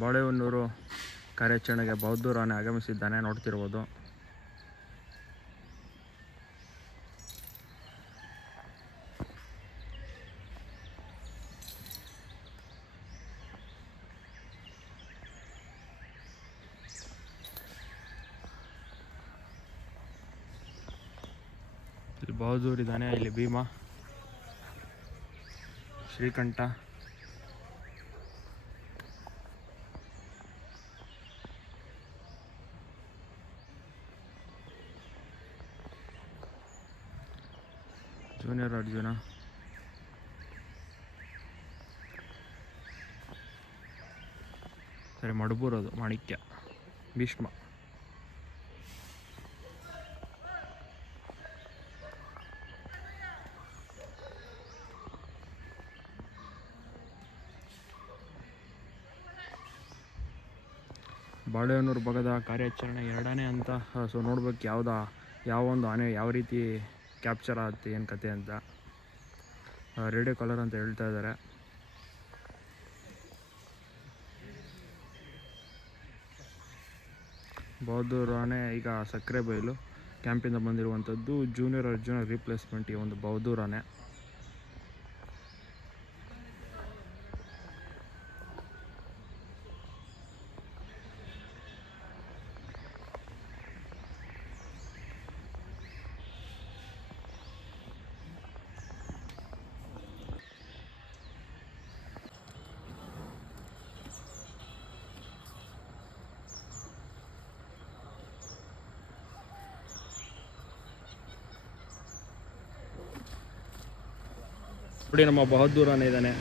ಬಾಳೆಹೊನ್ನೂರು ಕಾರ್ಯಾಚರಣೆಗೆ ಬಹದ್ದೂರ್ ಆನೆ ಆಗಮಿಸಿದ್ದಾನೆ, ನೋಡ್ತಿರ್ಬೋದು. ಇಲ್ಲಿ ಬಹದ್ದೂರ್ ಇದ್ದಾನೆ, ಇಲ್ಲಿ ಭೀಮ, ಶ್ರೀಕಂಠ, ಜೂನಿಯರ್ ಅರ್ಜುನ, ಸರಿ ಮಡಬೂರದು ಮಾಣಿಕ್ಯ, ಭೀಷ್ಮ, ಬಾಳೆಹೊನ್ನೂರು ಭಾಗದ ಕಾರ್ಯಾಚರಣೆ 2ನೇ ಹಂತ. ಸೊ ನೋಡ್ಬೇಕು ಯಾವ ಒಂದು ಆನೆ ಯಾವ ರೀತಿ ಕ್ಯಾಪ್ಚರ್ ಆಗುತ್ತೆ, ಏನು ಕತೆ ಅಂತ. ರೇಡಿಯೋ ಕಲರ್ ಅಂತ ಹೇಳ್ತಾ ಇದ್ದಾರೆ. ಬಹದ್ದೂರ್ ಆನೆ ಈಗ ಸಕ್ಕರೆಬೈಲು ಕ್ಯಾಂಪಿಂದ ಬಂದಿರುವಂಥದ್ದು. ಜೂನಿಯರ್ ಅರ್ಜುನ ರೀಪ್ಲೇಸ್ಮೆಂಟ್ ಈ ಒಂದು ಬಹದ್ದೂರ್ ಆನೆ. ನೋಡಿ, ನಮ್ಮ ಬಹದ್ದೂರ್ ಆನೆ ಇದ್ದಾನೆ,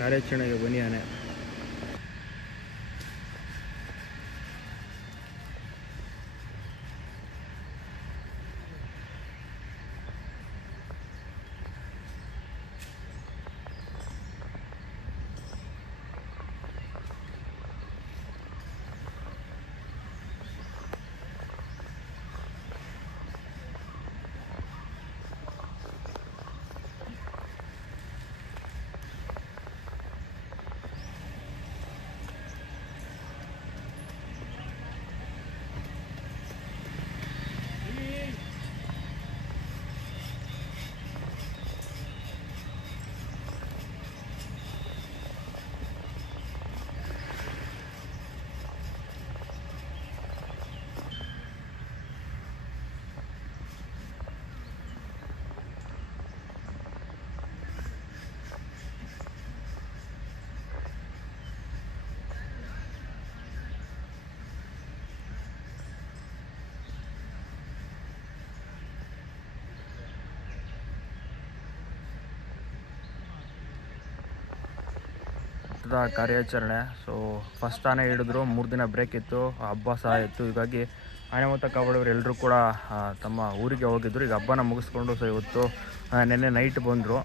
ಕಾರ್ಯಾಚರಣೆಗೆ ಬನ್ನಿ ಆನೆ. ಕಾರ್ಯಾಚರಣೆ. ಸೊ ಫಸ್ಟ್ ಆನೆ ಹಿಡಿದ್ರು, 3 ದಿನ ಬ್ರೇಕ್ ಇತ್ತು, ಹಬ್ಬ ಸಹ ಇತ್ತು. ಹೀಗಾಗಿ ಆನೆ ಮತ್ತು ಕಾಪಾಡಿಯವರು ಎಲ್ಲರೂ ಕೂಡ ತಮ್ಮ ಊರಿಗೆ ಹೋಗಿದ್ದರು. ಈಗ ಹಬ್ಬನ ಮುಗಿಸ್ಕೊಂಡು ಸೊ ಇವತ್ತು ನೆನ್ನೆ ನೈಟ್ ಬಂದರು.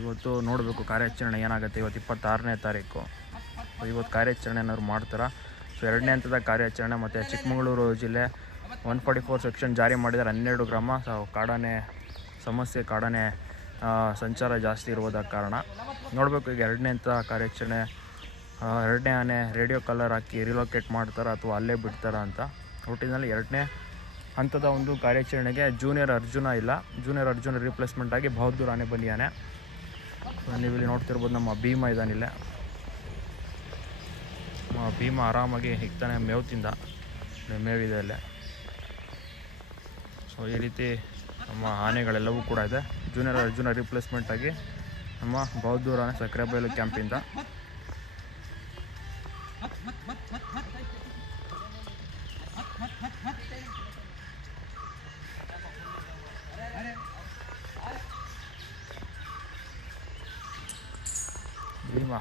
ಇವತ್ತು ನೋಡಬೇಕು ಕಾರ್ಯಾಚರಣೆ ಏನಾಗುತ್ತೆ. ಇವತ್ತು 26ನೇ ತಾರೀಕು. ಸೊ ಇವತ್ತು ಕಾರ್ಯಾಚರಣೆ ಏನಾದ್ರು ಮಾಡ್ತಾರೆ. ಸೊ 2ನೇ ಹಂತದ ಕಾರ್ಯಾಚರಣೆ. ಮತ್ತು ಚಿಕ್ಕಮಗಳೂರು ಜಿಲ್ಲೆ 144 ಸೆಕ್ಷನ್ ಜಾರಿ ಮಾಡಿದ್ದಾರೆ. 12 ಗ್ರಾಮ. ಸೊ ಕಾಡಾನೆ ಸಮಸ್ಯೆ, ಕಾಡಾನೆ ಸಂಚಾರ ಜಾಸ್ತಿ ಇರುವುದ ಕಾರಣ ನೋಡಬೇಕು ಈಗ 2ನೇ ಹಂತ ಕಾರ್ಯಾಚರಣೆ. 2ನೇ ಆನೆ ರೇಡಿಯೋ ಕಲರ್ ಹಾಕಿ ರಿಲೊಕೇಟ್ ಮಾಡ್ತಾರೆ ಅಥವಾ ಅಲ್ಲೇ ಬಿಡ್ತಾರ ಅಂತ. ಒಟ್ಟಿನಲ್ಲಿ 2ನೇ ಹಂತದ ಒಂದು ಕಾರ್ಯಾಚರಣೆಗೆ ಜೂನಿಯರ್ ಅರ್ಜುನ ಇಲ್ಲ, ಜೂನಿಯರ್ ಅರ್ಜುನ ರೀಪ್ಲೇಸ್ಮೆಂಟ್ ಆಗಿ ಬಹದ್ದೂರ್ ಆನೆ ಬಂದಿಯಾನೆ. ನೀವಿಲ್ಲಿ ನೋಡ್ತಿರ್ಬೋದು, ನಮ್ಮ ಭೀಮ ಇದ್ದಾನಿಲ್ಲ. ಭೀಮ ಆರಾಮಾಗಿ ಹಿಗ್ತಾನೆ, ಮೇವು ತಿಂದ, ಮೇವಿದೆ ಅಲ್ಲೇ. ಸೊ ಈ ರೀತಿ ನಮ್ಮ ಆನೆಗಳೆಲ್ಲವೂ ಕೂಡ ಇದೆ. ಜೂನಿಯರ್ ಅರ್ಜುನ ರೀಪ್ಲೇಸ್ಮೆಂಟ್ ಆಗಿ ನಮ್ಮ ಬಹದ್ದೂರ್ ಆನೆ ಸಕ್ಕರೆಬೈಲು ಕ್ಯಾಂಪಿಂದ. ಭೀಮ